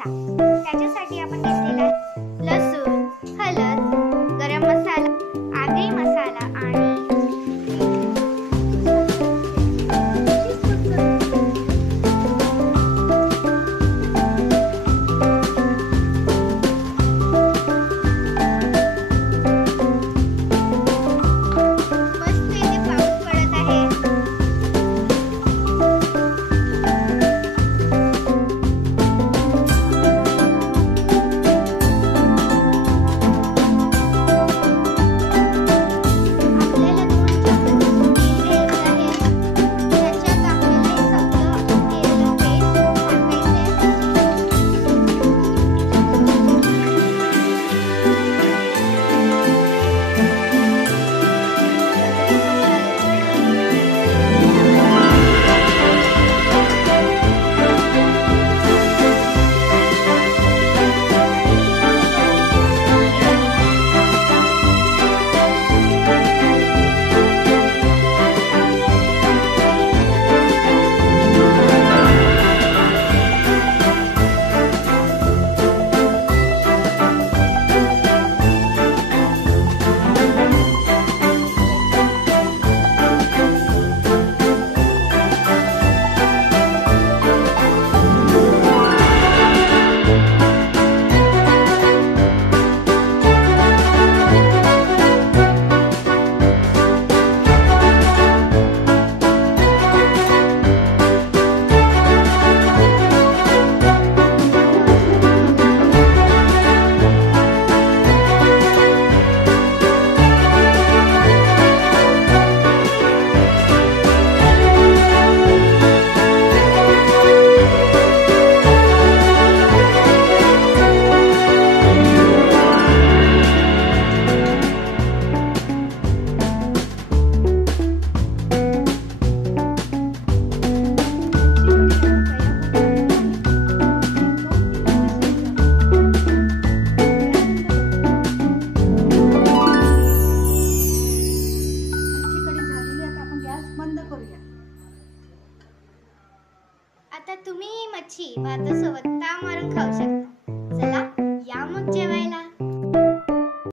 ठेचा। त्याच्यासाठी आपण घेतलेला आहे लसूण, हळद, गरम मसाला, आगरी मसाला आणि मस्त इथे पाऊस पडत आहे। आपल्याला 2 चमचे तेल घ्यायचं आहे। त्याच्यात आपल्याला हे सगळं केलेलं पेस्ट आता तुम्ही मच्छी भातासोबत ताव मारून खाऊ शकता।